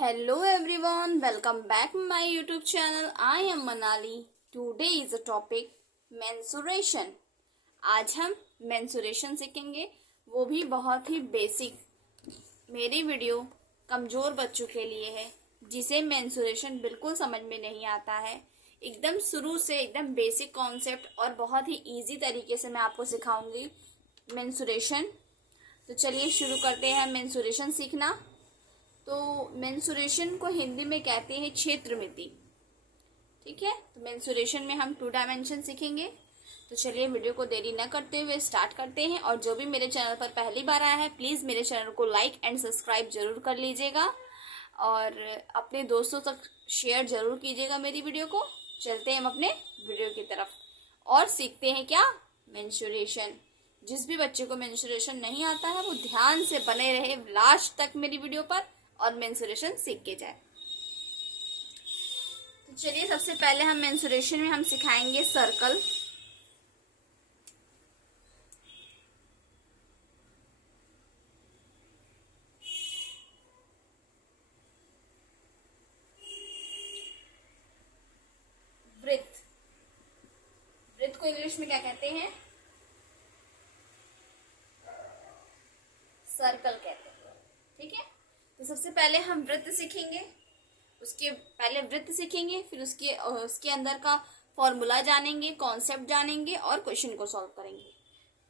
Hello everyone, welcome back my YouTube channel. I am Manali. Today is a topic mensuration. आज हम mensuration सीखेंगे, वो भी बहुत ही बेसिक. मेरी वीडियो कमज़ोर बच्चों के लिए है जिसे mensuration बिल्कुल समझ में नहीं आता है. एकदम शुरू से एकदम बेसिक कॉन्सेप्ट और बहुत ही इजी तरीके से मैं आपको सिखाऊंगी mensuration. तो चलिए शुरू करते हैं mensuration सीखना. तो मेंसुरेशन को हिंदी में कहते हैं क्षेत्र मिति. ठीक है, तो मेंसुरेशन में हम 2 डायमेंशन सीखेंगे. तो चलिए वीडियो को देरी न करते हुए स्टार्ट करते हैं. और जो भी मेरे चैनल पर पहली बार आया है प्लीज़ मेरे चैनल को लाइक एंड सब्सक्राइब जरूर कर लीजिएगा और अपने दोस्तों तक शेयर जरूर कीजिएगा मेरी वीडियो को. चलते हैं हम अपने वीडियो की तरफ और सीखते हैं क्या, मेंसुरेशन. जिस भी बच्चे को मेंसुरेशन नहीं आता है वो ध्यान से बने रहे लास्ट तक मेरी वीडियो पर और मेंसुरेशन सीख के जाए. तो चलिए सबसे पहले हम मेंसुरेशन में हम सिखाएंगे सर्कल. वृत्त. वृत्त को इंग्लिश में क्या कहते हैं, सर्कल कहते हैं. ठीक है, तो सबसे पहले हम वृत्त सीखेंगे. उसके पहले वृत्त सीखेंगे, फिर उसके अंदर का फॉर्मूला जानेंगे, कॉन्सेप्ट जानेंगे और क्वेश्चन को सॉल्व करेंगे.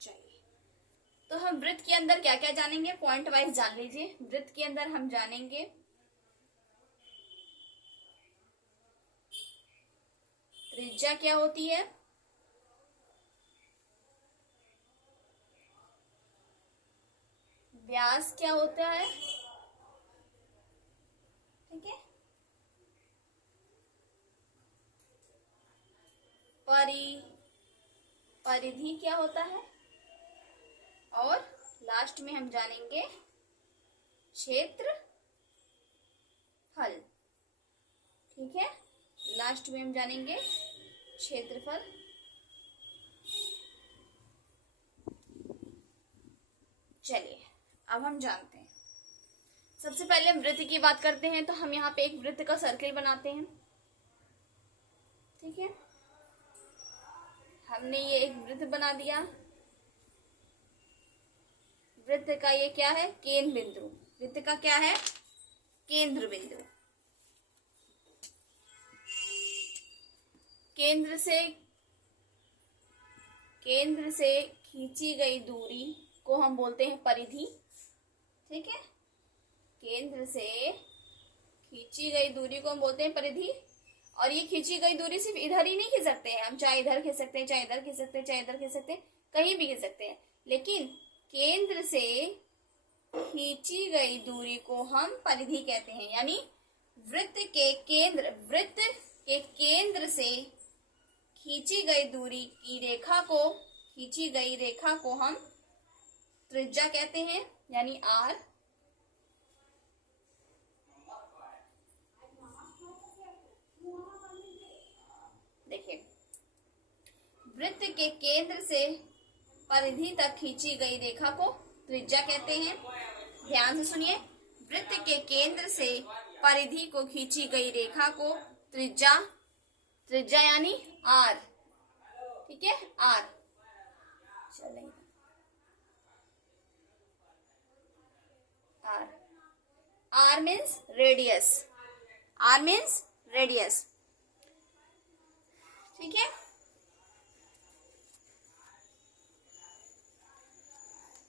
चलिए, तो हम वृत्त के अंदर क्या क्या जानेंगे, पॉइंट वाइज जान लीजिए. वृत्त के अंदर हम जानेंगे त्रिज्या क्या होती है, व्यास क्या होता है. ठीक है, परिधि क्या होता है और लास्ट में हम जानेंगे क्षेत्रफल. ठीक है, लास्ट में हम जानेंगे क्षेत्रफल. चलिए अब हम जानते हैं. सबसे पहले हम वृत्त की बात करते हैं. तो हम यहाँ पे एक वृत्त का सर्किल बनाते हैं. ठीक है, हमने ये एक वृत्त बना दिया. वृत्त का ये क्या है, केंद्र बिंदु. वृत्त का क्या है, केंद्र बिंदु. केंद्र से खींची गई दूरी को हम बोलते हैं परिधि. ठीक है, केंद्र से खींची गई दूरी को हम बोलते हैं परिधि. और ये खींची गई दूरी सिर्फ इधर ही नहीं खींच सकते हैं हम, चाहे इधर खींच सकते हैं, चाहे इधर खींच सकते हैं, चाहे इधर खींच सकते हैं, कहीं भी खींच सकते हैं. लेकिन केंद्र से खींची गई दूरी को हम परिधि कहते हैं. यानी वृत्त के केंद्र से खींची गई दूरी की खींची गई रेखा को हम त्रिज्या कहते हैं, यानी आर. देखिए, वृत्त के केंद्र से परिधि तक खींची गई रेखा को त्रिज्या कहते हैं. ध्यान से सुनिए, वृत्त के केंद्र से परिधि को खींची गई रेखा को त्रिज्या यानी आर. ठीक है, आर. चलेंगे, R. R means radius. R means radius. ठीक है,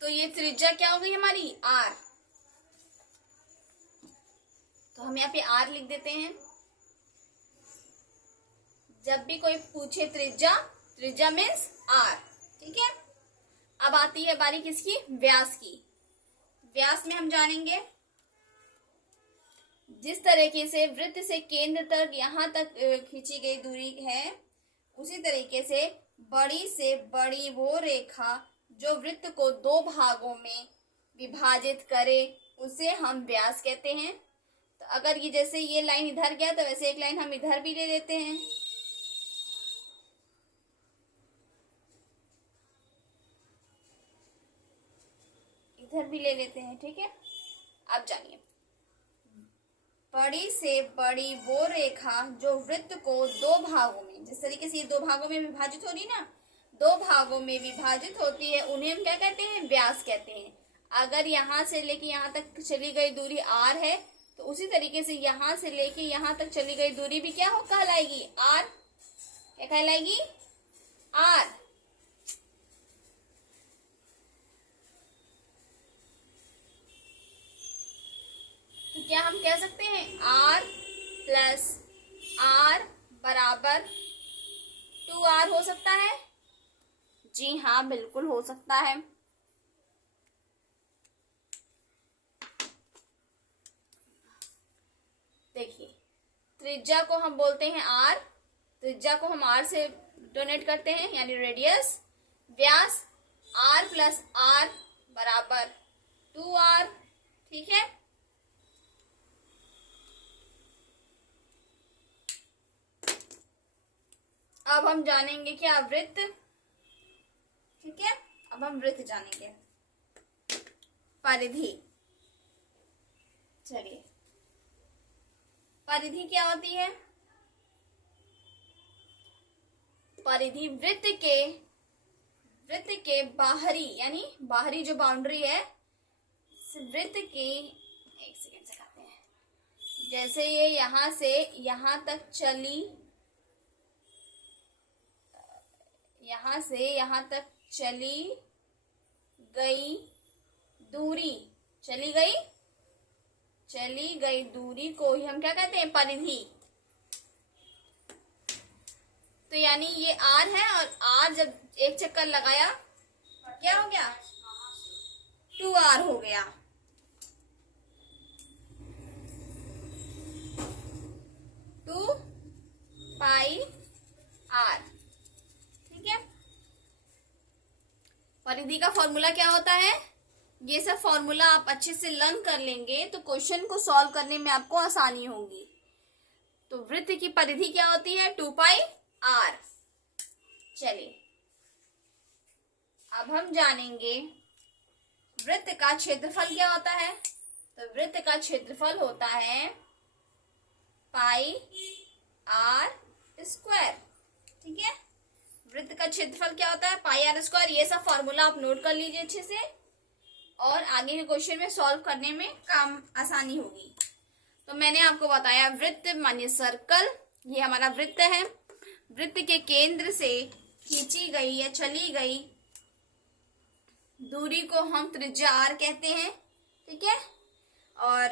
तो ये त्रिज्या क्या हो गई हमारी, आर. तो हम यहाँ पे आर लिख देते हैं. जब भी कोई पूछे त्रिज्या मीन्स आर. ठीक है, अब आती है बारी किसकी, व्यास की. व्यास में हम जानेंगे जिस तरीके से वृत्त से केंद्र तक यहाँ तक खींची गई दूरी है, उसी तरीके से बड़ी वो रेखा जो वृत्त को 2 भागों में विभाजित करे उसे हम व्यास कहते हैं. तो अगर ये जैसे ये लाइन इधर गया तो वैसे एक लाइन हम इधर भी ले लेते हैं. इधर भी ले लेते हैं. ठीक है, अब जानिए बड़ी से बड़ी वो रेखा जो वृत्त को दो भागों में, जिस तरीके से ये दो भागों में विभाजित हो रही ना, दो भागों में विभाजित होती है, उन्हें हम क्या कहते हैं? व्यास कहते हैं। अगर यहाँ से लेके यहाँ तक चली गई दूरी r है, तो उसी तरीके से यहाँ से लेके यहाँ तक चली गई दूरी भी क्या हो कहलाएगी? r। क्या कहलाएगी? r। तो क्या हम कह सकते हैं r प्लस r बराबर 2r हो सकता है? जी हाँ, बिल्कुल हो सकता है। देखिए, त्रिज्या को हम बोलते हैं r, त्रिज्या को हम r से डोनेट करते हैं यानी रेडियस। व्यास r प्लस r बराबर 2r। ठीक है, अब हम जानेंगे क्या? वृत्त। ठीक है, अब हम वृत्त जानेंगे। परिधि। चलिए, परिधि क्या होती है? परिधि वृत्त के बाहरी, यानी बाहरी जो बाउंड्री है वृत्त की, एक सेकेंड से करते हैं, जैसे ये यहाँ से यहाँ तक चली, यहाँ से यहाँ तक चली गई दूरी, चली गई दूरी को ही हम क्या कहते हैं? परिधि। तो यानी ये r है, और r जब एक चक्कर लगाया क्या हो गया? 2r हो गया। Two pi r। ठीक है, परिधि का फॉर्मूला क्या होता है? ये सब फॉर्मूला आप अच्छे से लर्न कर लेंगे तो क्वेश्चन को सॉल्व करने में आपको आसानी होगी। तो वृत्त की परिधि क्या होती है? 2 पाई r। चलिए, अब हम जानेंगे वृत्त का क्षेत्रफल क्या होता है। तो वृत्त का क्षेत्रफल होता है पाई r स्क्वायर। ठीक है, वृत्त का क्षेत्रफल क्या होता है? पाई r स्क्वायर। ये सब फॉर्मूला आप नोट कर लीजिए अच्छे से, और आगे के क्वेश्चन में सॉल्व करने में काम आसानी होगी। तो मैंने आपको बताया वृत्त माने सर्कल, ये हमारा वृत्त है। वृत्त के केंद्र से खींची गई या चली गई दूरी को हम त्रिज्या r कहते हैं। ठीक है, और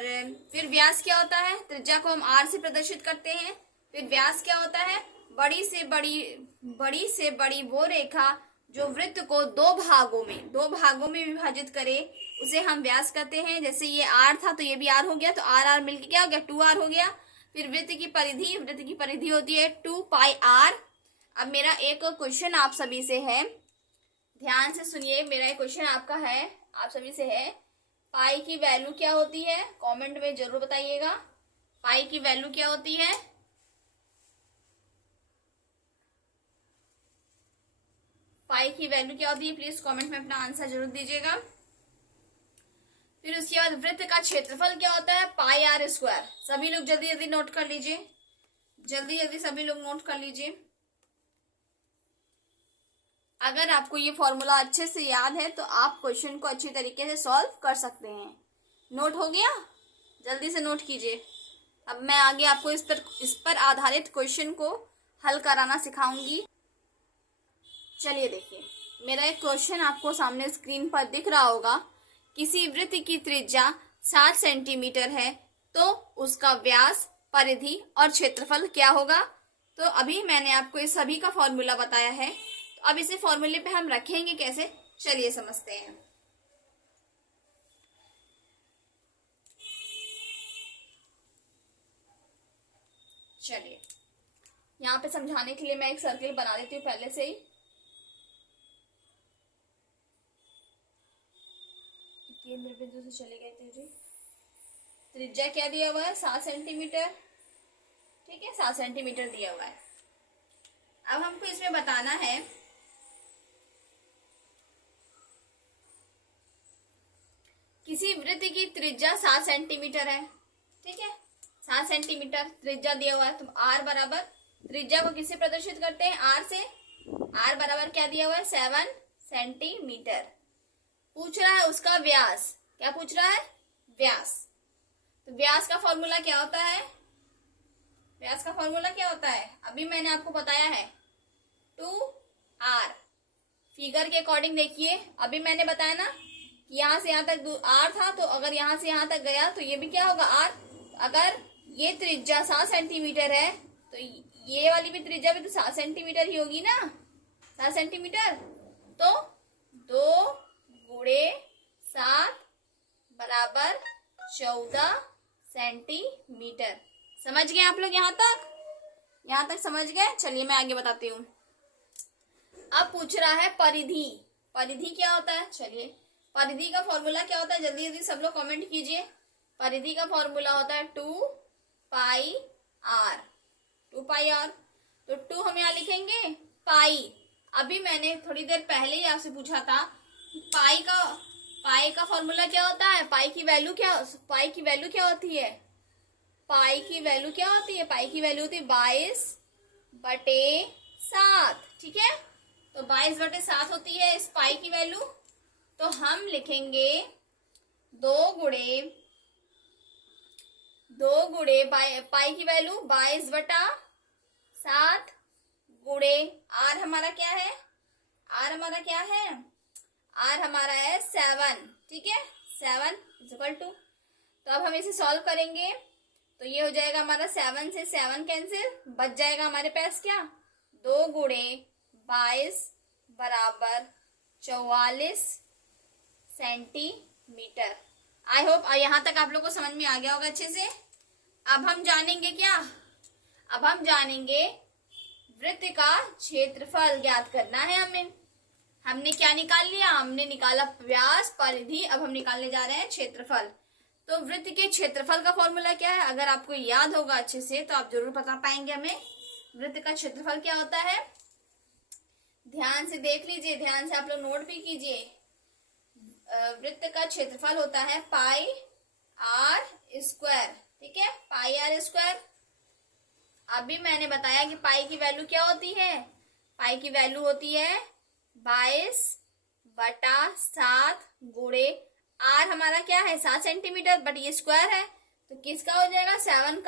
फिर व्यास क्या होता है? त्रिज्या को हम r से प्रदर्शित करते हैं। फिर व्यास क्या होता है? बड़ी से बड़ी वो रेखा जो वृत्त को दो भागों में विभाजित करे, उसे हम व्यास कहते हैं। जैसे ये r था तो ये भी r हो गया, तो r मिलके क्या हो गया? 2r हो गया। फिर वृत्त की परिधि होती है 2 पाई r। अब मेरा एक क्वेश्चन आप सभी से है, ध्यान से सुनिए, मेरा एक क्वेश्चन आपका है, आप सभी से है, पाई की वैल्यू क्या होती है? कमेंट में जरूर बताइएगा, पाई की वैल्यू क्या होती है? पाई की वैल्यू क्या होती है? प्लीज कमेंट में अपना आंसर जरूर दीजिएगा। फिर उसके बाद वृत्त का क्षेत्रफल क्या होता है? पाई r स्क्वायर। सभी लोग जल्दी जल्दी नोट कर लीजिए, जल्दी सभी लोग नोट कर लीजिए। अगर आपको ये फॉर्मूला अच्छे से याद है तो आप क्वेश्चन को अच्छी तरीके से सॉल्व कर सकते हैं। नोट हो गया? जल्दी से नोट कीजिए। अब मैं आगे आपको इस पर आधारित क्वेश्चन को हल कराना सिखाऊंगी। चलिए देखिए, मेरा एक क्वेश्चन आपको सामने स्क्रीन पर दिख रहा होगा। किसी वृत्त की त्रिज्या 7 सेंटीमीटर है तो उसका व्यास, परिधि और क्षेत्रफल क्या होगा? तो अभी मैंने आपको इस सभी का फॉर्मूला बताया है, तो अब इसे फॉर्मूले पे हम रखेंगे कैसे, चलिए समझते हैं। चलिए, यहाँ पे समझाने के लिए मैं एक सर्किल बना देती हूँ पहले से ही। केंद्र बिंदु से चले गए थे, त्रिज्या क्या दिया हुआ है? 7 सेंटीमीटर। ठीक है, 7 सेंटीमीटर दिया हुआ है। अब हमको इसमें बताना है किसी वृत्त की त्रिज्या 7 सेंटीमीटर है। ठीक है, 7 सेंटीमीटर त्रिज्या दिया हुआ है। तो आर बराबर, त्रिज्या को किससे प्रदर्शित करते हैं? आर से। आर बराबर क्या दिया हुआ है? 7 सेंटीमीटर। पूछ रहा है उसका व्यास। क्या पूछ रहा है? व्यास। तो व्यास का फॉर्मूला क्या होता है? व्यास का फॉर्मूला क्या होता है? अभी मैंने आपको बताया है, 2r। फिगर के अकॉर्डिंग देखिए, अभी मैंने बताया ना कि यहाँ से यहाँ तक r था, तो अगर यहाँ से यहाँ तक गया तो ये भी क्या होगा? r। अगर ये त्रिज्या 7 सेंटीमीटर है तो ये वाली भी त्रिज्या भी तो 7 सेंटीमीटर ही होगी ना, 7 सेंटीमीटर। तो 2 गुणे 7 बराबर 14 सेंटीमीटर। समझ गए आप लोग? यहाँ तक, यहाँ तक समझ गए? चलिए मैं आगे बताती हूँ। अब पूछ रहा है परिधि। परिधि क्या होता है? चलिए, परिधि का फॉर्मूला क्या होता है? जल्दी जल्दी सब लोग कमेंट कीजिए। परिधि का फॉर्मूला होता है 2 पाई r। 2 पाई r। तो 2 हम यहाँ लिखेंगे पाई। अभी मैंने थोड़ी देर पहले ही आपसे पूछा था पाई का फॉर्मूला क्या होता है? पाई की वैल्यू क्या होती है? पाई की वैल्यू क्या होती है? पाई की वैल्यू होती है 22/7। ठीक है, तो 22/7 होती है इस पाई की वैल्यू। तो हम लिखेंगे 2 गुणे पाई की वैल्यू 22/7 गुणे आर हमारा क्या है? आर हमारा है 7। ठीक है, 7 इक्वल टू, तो अब हम इसे सॉल्व करेंगे तो ये हो जाएगा हमारा 7 से 7 कैंसिल, बच जाएगा हमारे पास क्या? 2 गुणे 22 बराबर 44 सेंटीमीटर। आई होप यहाँ तक आप लोग को समझ में आ गया होगा अच्छे से। अब हम जानेंगे क्या? अब हम जानेंगे वृत्त का क्षेत्रफल ज्ञात करना है हमें। हमने क्या निकाल लिया? हमने निकाला व्यास, परिधि, अब हम निकालने जा रहे हैं क्षेत्रफल। तो वृत्त के क्षेत्रफल का फॉर्मूला क्या है? अगर आपको याद होगा अच्छे से तो आप जरूर बता पाएंगे हमें वृत्त का क्षेत्रफल क्या होता है। ध्यान से देख लीजिए, ध्यान से आप लोग नोट भी कीजिए। वृत्त का क्षेत्रफल होता है पाई आर स्क्वायर। ठीक है, पाई आर स्क्वायर। अभी मैंने बताया कि पाई की वैल्यू क्या होती है? पाई की वैल्यू होती है 22/7 गुणे आर हमारा क्या है? 7 सेंटीमीटर, बट ये स्क्वायर है तो किसका हो जाएगा? 7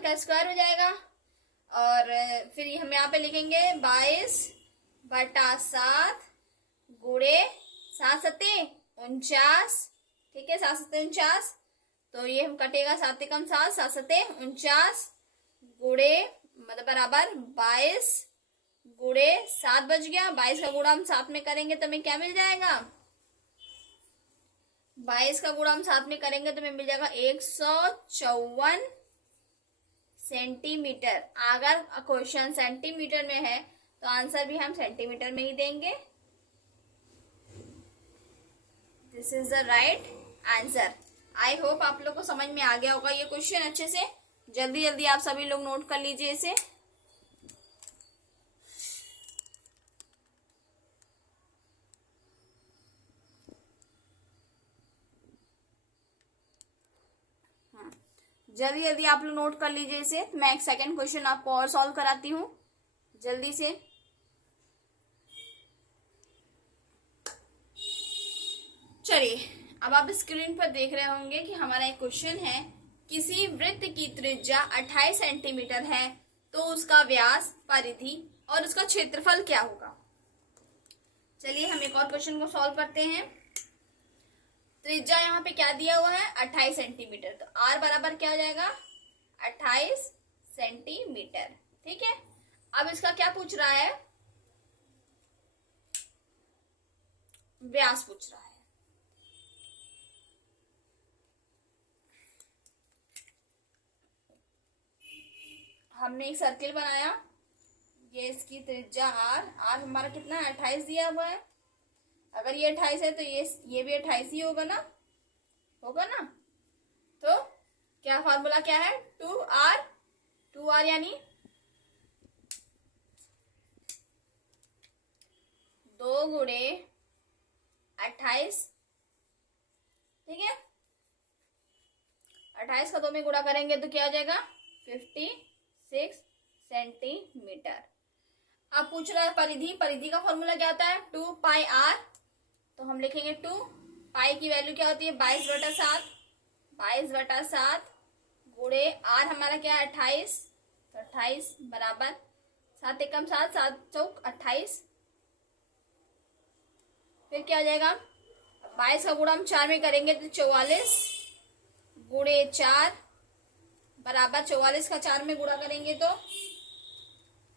का स्क्वायर हो जाएगा। और फिर हम यहाँ पे लिखेंगे 22/7 गुणे 7 सत्ते 49। ठीक है, 7 सत्ते 49, तो ये हम कटेगा 7 कम 7, 7 सत्ते 49 गुणे मतलब बराबर 22 गुणे 7 बच गया। 22 का गुणा हम 7 में करेंगे तो हमें क्या मिल जाएगा? 22 का गुणा हम 7 में करेंगे तो हमें मिल जाएगा 154 सेंटीमीटर। अगर क्वेश्चन सेंटीमीटर में है तो आंसर भी हम सेंटीमीटर में ही देंगे। This is the right answer. I hope आप लोग को समझ में आ गया होगा ये क्वेश्चन अच्छे से। जल्दी जल्दी आप सभी लोग नोट कर लीजिए इसे। जल्दी जल्दी आप लोग नोट कर लीजिए इसे। मैं एक सेकंड क्वेश्चन आपको और सॉल्व कराती हूँ जल्दी से। चलिए, अब आप स्क्रीन पर देख रहे होंगे कि हमारा एक क्वेश्चन है, किसी वृत्त की त्रिज्या 28 सेंटीमीटर है तो उसका व्यास, परिधि और उसका क्षेत्रफल क्या होगा। चलिए हम एक और क्वेश्चन को सॉल्व करते हैं। त्रिज्या यहाँ पे क्या दिया हुआ है? 28 सेंटीमीटर। तो आर बराबर क्या हो जाएगा? 28 सेंटीमीटर। ठीक है, अब इसका क्या पूछ रहा है? व्यास पूछ रहा है। हमने एक सर्किल बनाया, ये इसकी त्रिज्या आर हमारा कितना है? 28 दिया हुआ है। अगर ये 28 है तो ये भी 28 ही होगा ना, तो क्या फॉर्मूला क्या है? 2r यानी 2 गुणे 28। ठीक है, 28 का 2 में गुणा करेंगे तो क्या हो जाएगा 56 सेंटीमीटर। अब पूछ रहा है परिधि। परिधि का फॉर्मूला क्या होता है 2πr। तो हम लिखेंगे 2 पाई की वैल्यू क्या होती है 22/7। 22/7 गुणे आर हमारा क्या है 28। तो 28 बराबर 7 एकम 7 7 चौक 28। फिर क्या हो जाएगा 22 का गुणा हम 4 में करेंगे तो 44 गुणे 4 बराबर 44 का 4 में गुणा करेंगे तो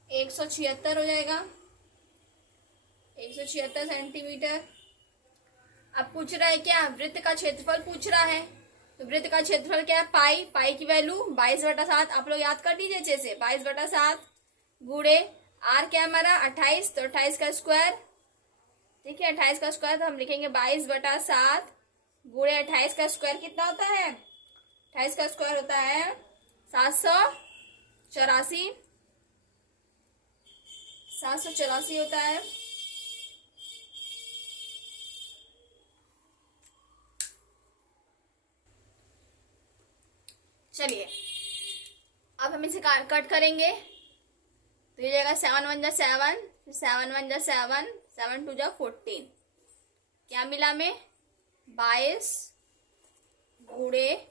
176 हो जाएगा। 176 सेंटीमीटर। अब पूछ रहा है क्या वृत्त का क्षेत्रफल पूछ रहा है। तो वृत्त का क्षेत्रफल क्या है पाई। पाई की वैल्यू 22/7 आप लोग याद कर दीजिए अच्छे से 22/7 गुणे आर क्या हमारा 28। तो 28 का स्क्वायर। ठीक है 28 का स्क्वायर तो हम लिखेंगे 22/7 गुणे 28 का स्क्वायर कितना होता है 28 का स्क्वायर होता है 784। 784 होता है। चलिए अब हम इसे कट करेंगे तो ये जाएगा 7 1 जा 7 7 1 जा 7 7 2 जा 14। क्या मिला में 22 गुणे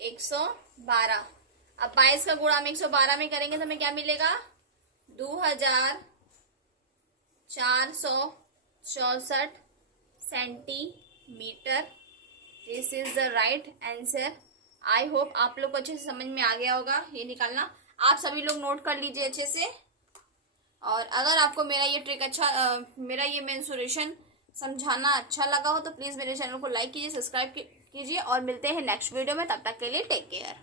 112। अब 22 का गुणा हम 112 में करेंगे तो हमें क्या मिलेगा 2464 centimetre. This is the right answer. I hope आप लोग को अच्छे से समझ में आ गया होगा ये निकालना। आप सभी लोग नोट कर लीजिए अच्छे से। और अगर आपको मेरा ये ट्रिक मेरा ये मेंसुरेशन समझाना अच्छा लगा हो तो प्लीज मेरे चैनल को लाइक कीजिए, सब्सक्राइब कीजिए और मिलते हैं नेक्स्ट वीडियो में। तब तक के लिए टेक केयर।